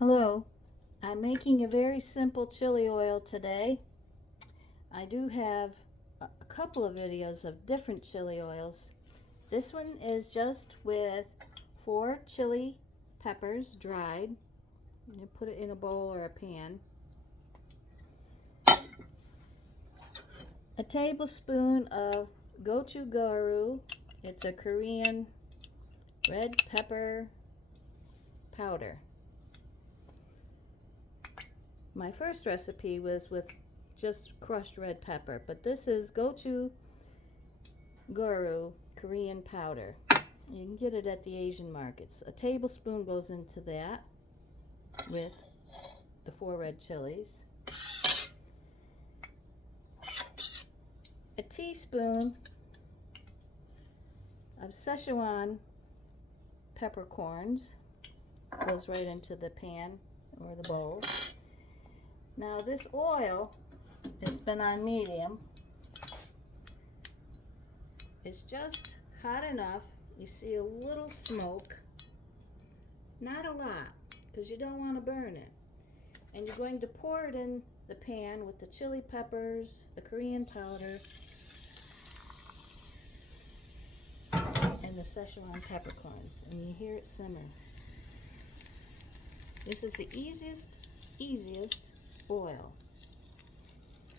Hello, I'm making a very simple chili oil today. I do have a couple of videos of different chili oils. This one is just with 4 chili peppers dried. You put it in a bowl or a pan. A tablespoon of gochugaru. It's a Korean red pepper powder. My first recipe was with just crushed red pepper, but this is gochugaru Korean powder. You can get it at the Asian markets. A tablespoon goes into that with the 4 red chilies. A teaspoon of Szechuan peppercorns goes right into the pan or the bowl. Now this oil has been on medium. It's just hot enough. You see a little smoke, not a lot, because you don't want to burn it. And you're going to pour it in the pan with the chili peppers, the Korean powder, and the Szechuan peppercorns. And you hear it simmer. This is the easiest oil.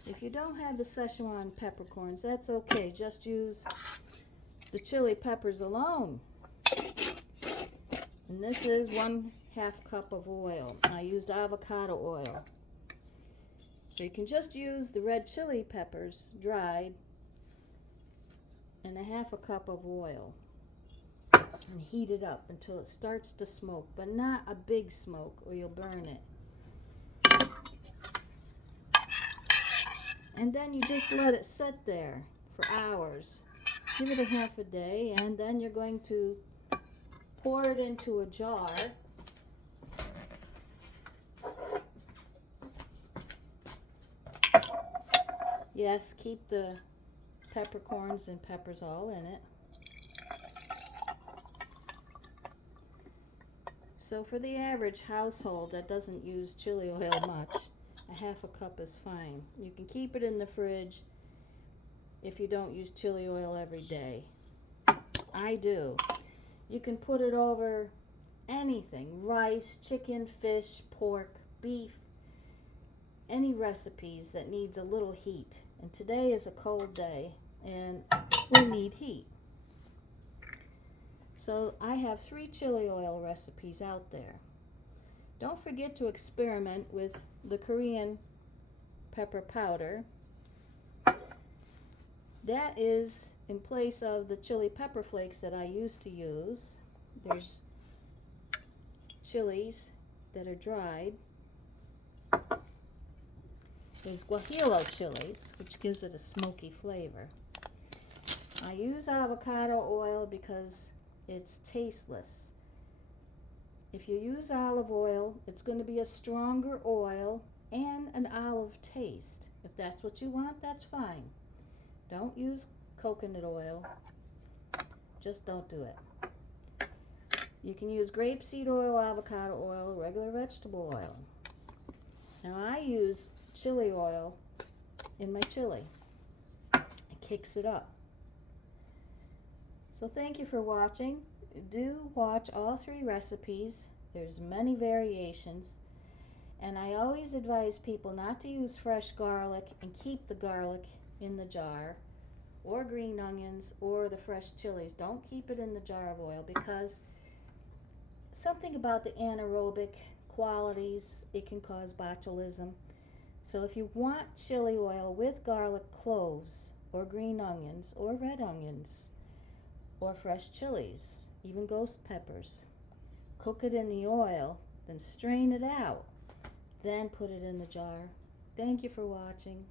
If you don't have the Szechuan peppercorns, that's okay. Just use the chili peppers alone. And this is 1/2 cup of oil. I used avocado oil. So you can just use the red chili peppers dried and 1/2 cup of oil and heat it up until it starts to smoke, but not a big smoke or you'll burn it. And then you just let it sit there for hours. Give it a half a day, and then you're going to pour it into a jar. Yes, keep the peppercorns and peppers all in it. So for the average household that doesn't use chili oil much, 1/2 cup is fine. You can keep it in the fridge if you don't use chili oil every day. I do. You can put it over anything: rice, chicken, fish, pork, beef, any recipes that needs a little heat. And today is a cold day and we need heat. So I have 3 chili oil recipes out there. Don't forget to experiment with the Korean pepper powder. That is in place of the chili pepper flakes that I used to use. There's chilies that are dried. There's guajillo chilies, which gives it a smoky flavor. I use avocado oil because it's tasteless. If you use olive oil, it's going to be a stronger oil and an olive taste. If that's what you want, that's fine. Don't use coconut oil. Just don't do it. You can use grapeseed oil, avocado oil, regular vegetable oil. Now I use chili oil in my chili. It kicks it up. So thank you for watching. Do watch all 3 recipes. There's many variations. And I always advise people not to use fresh garlic and keep the garlic in the jar, or green onions, or the fresh chilies. Don't keep it in the jar of oil because something about the anaerobic qualities, it can cause botulism. So if you want chili oil with garlic cloves, or green onions, or red onions, or fresh chilies, even ghost peppers, cook it in the oil, then strain it out, then put it in the jar. Thank you for watching.